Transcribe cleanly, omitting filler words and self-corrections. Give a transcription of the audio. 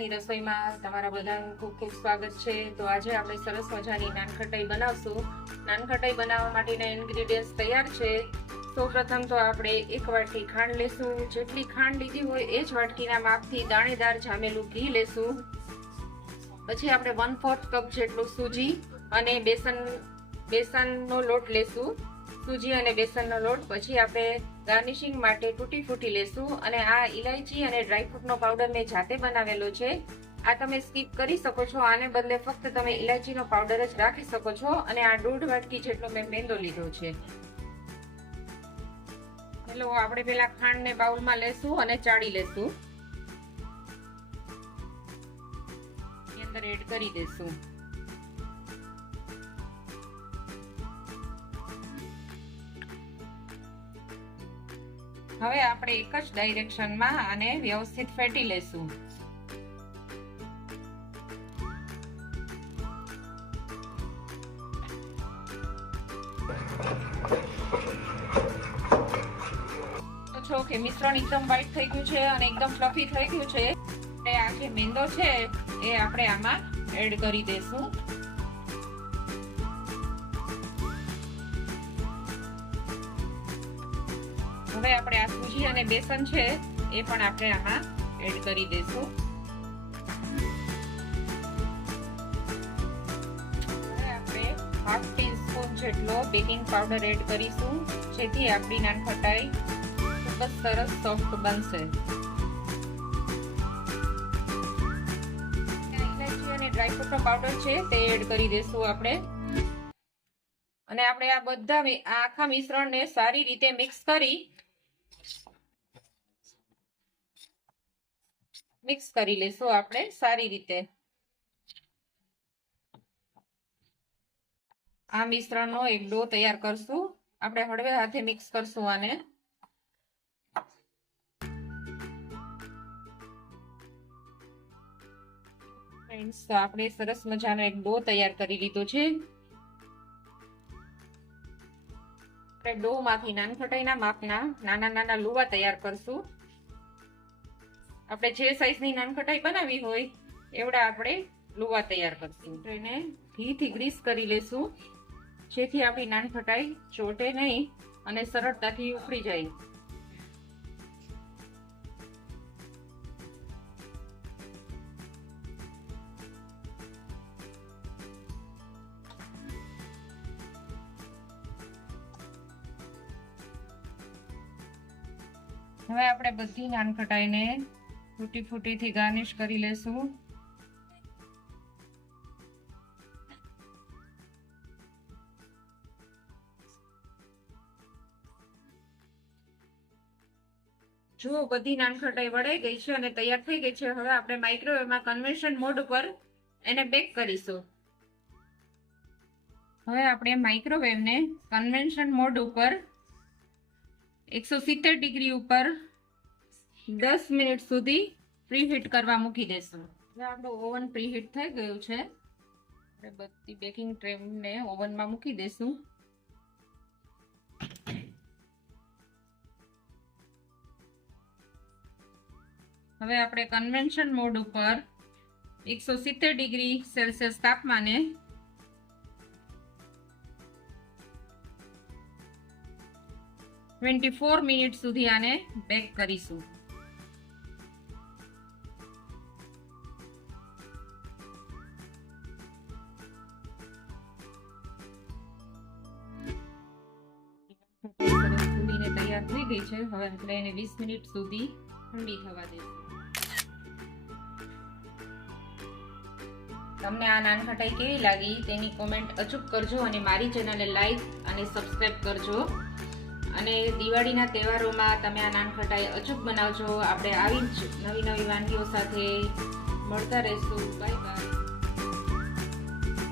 પટેલની રસોઈમાં તમારા બધાનું ખૂબ ખૂબ સ્વાગત છે। તો આજે આપણે સરસ મજાની નાનખટાઈ બનાવશું। નાનખટાઈ બનાવવા માટેના ઇન્ગ્રેડિયન્ટ્સ તૈયાર છે। સૌપ્રથમ તો આપણે 1 વાટકી ખાંડ લેશું। જેટલી ખાંડ લીધી હોય એ જ વાટકીના માપથી દાણેદાર જામેલું ઘી લેશું। પછી આપણે 1/4 કપ જેટલું સૂજી અને બેસનનો લોટ લેશું। સૂજી અને બેસનનો લોટ। પછી આપણે ગાર્નિશિંગ માટે તૂટી ફૂટી લેશું અને આ ઇલાયચી અને ડ્રાયફ્રૂટનો પાવડર મેં જાતે બનાવેલો છે। આ તમે સ્કીપ કરી શકો છો, આને બદલે ફક્ત તમે ઇલાયચીનો પાવડર જ રાખી શકો છો। અને આ 1.5 વાટકી જેટલો મેં મેંદો લીધો છે। ચલો આપણે પેલા ખાંડને બાઉલમાં લેશું અને ચાળી લેશું। એની અંદર એડ કરી દેશું। હવે આપણે એક જ ડાયરેક્શનમાં આને વ્યવસ્થિત ફેટી લેશું। તો જો કે મિશ્રણ એકદમ વ્હાઈટ થઈ ગયું છે અને એકદમ ફ્લફી થઈ ગયું છે। એટલે આ જે મેંદો છે એ આપણે આમાં એડ કરી દેશું। હવે આપણે આ સૂજી અને બેસન છે એ પણ આપણે આમાં એડ કરી દેશું। હવે આપણે 1/2 ટીસ્પૂન જેટલો બેકિંગ પાવડર એડ કરીશું, જેથી આપણી નાનખટાઈ ખૂબ જ સરસ સોફ્ટ બનશે। ઇલાયચી અને ડ્રાયફ્રૂટનો પાવડર છે તે એડ કરી દેશું આપણે। અને આપણે આ બધા આખા મિશ્રણને સારી રીતે મિક્સ કરી લેશું આપણે સારી રીતે। આ મિશ્રણનો એક ડો તૈયાર કરશું। આપણે હળવે હાથે મિક્સ કરશું આને। ફ્રેન્ડ્સ, તો આપણે સરસ મજાનો એક ડો તૈયાર કરી લીધો છે। આપણે ડો માંથી નાનખટાઈના માપના નાના નાના લુવા તૈયાર કરશું। આપણે જે સાઈઝની નાનખટાઈ બનાવી હોય એવડા આપણે લુવા તૈયાર કરશું। તો એને ઘીથી ગ્રીસ કરી લેશું, જેથી આપણી નાનખટાઈ ચોટે નહીં અને સરળતાથી ઉખડી જાય। હવે આપણે બધી નાનખટાઈને તૂટી ફૂટીથી ગાર્નિશ કરી લેશું। જો બધી નાનખટાઈ વળાઈ ગઈ છે અને તૈયાર થઈ ગઈ છે। હવે આપણે માઇક્રોવેવમાં કન્વેન્શન મોડ ઉપર એને બેક કરીશું। હવે આપણે માઇક્રોવેવને કન્વેન્શન મોડ ઉપર 170 ડિગ્રી ઉપર 10 મિનિટ સુધી પ્રીહીટ કરવા મૂકી દેશું। હવે આપણું ઓવન પ્રીહીટ થઈ ગયું છે। આપણે બધી બેકિંગ ટ્રેને ઓવનમાં મૂકી દેશું। હવે આપણે કન્વેન્શન મોડ ઉપર 170 ડિગ્રી સેલ્સિયસ તાપમાને 24 મિનિટ સુધી આને બેક કરીશું। ફૂલીને તૈયાર થઈ ગઈ છે। હવે આપણે એને 20 મિનિટ સુધી ઠંડી થવા દઈશું। તમને આ નાનખટાઈ કેવી લાગી તેની કોમેન્ટ અચૂક કરજો અને મારી ચેનલને લાઈક અને સબસ્ક્રાઇબ કરજો। અને દિવાળીના તહેવારોમાં તમે આ નાનખટાઈ અચૂક બનાવજો। આપણે આવી જ નવી નવી વાનગીઓ સાથે મળતા રહીશું। Bye bye.